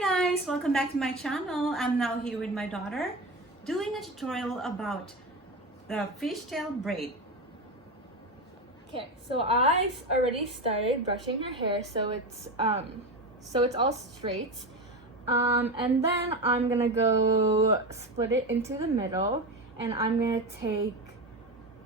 Hi guys, welcome back to my channel. I'm now here with my daughter doing a tutorial about the fishtail braid. Okay, so I already started brushing her hair so it's all straight. And then I'm gonna go split it into the middle, and I'm gonna take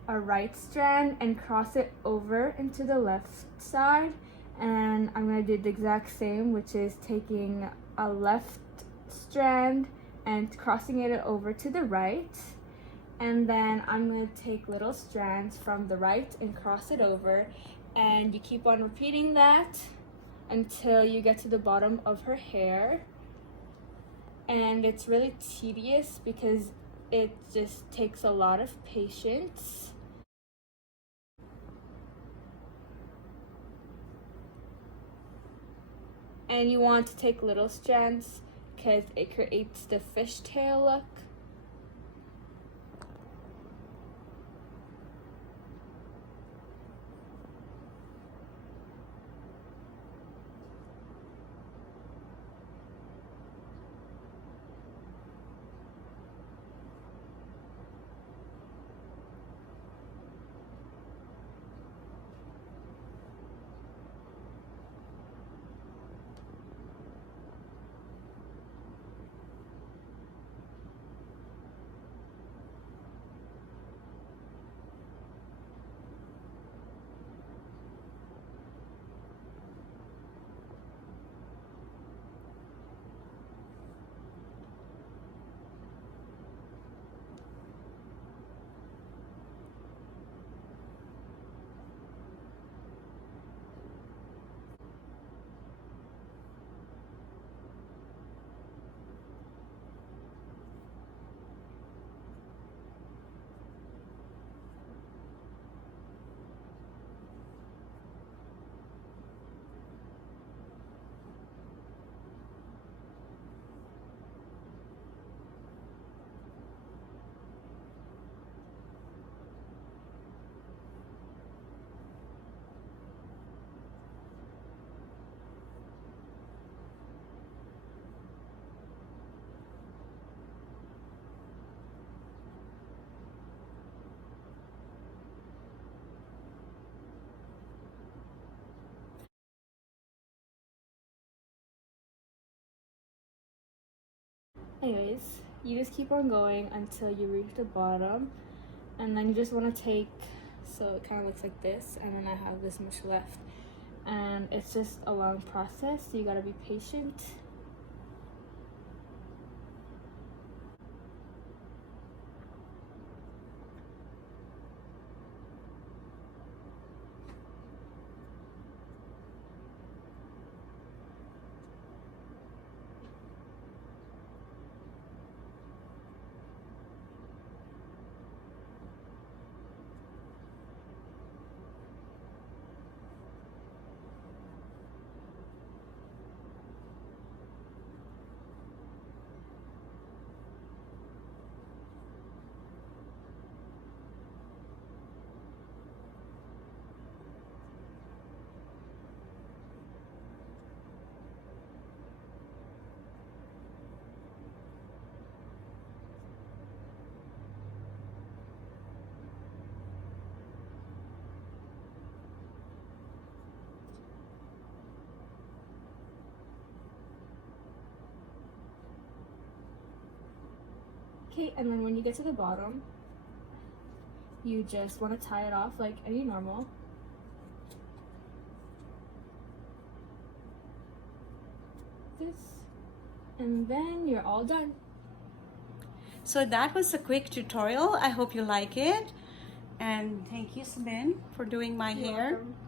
a right strand and cross it over into the left side, and I'm gonna do the exact same, which is taking a left strand and crossing it over to the right, and then I'm gonna take little strands from the right and cross it over, and you keep on repeating that until you get to the bottom of her hair. And it's really tedious because it just takes a lot of patience. And you want to take little strands because it creates the fishtail look. Anyways, you just keep on going until you reach the bottom, and then you just want to take, so it kind of looks like this, and then I have this much left, and it's just a long process, so you gotta be patient. Okay, and then when you get to the bottom, you just want to tie it off like any normal. This, and then you're all done. So that was a quick tutorial. I hope you like it. And thank you, Sabin, for doing my hair. Welcome.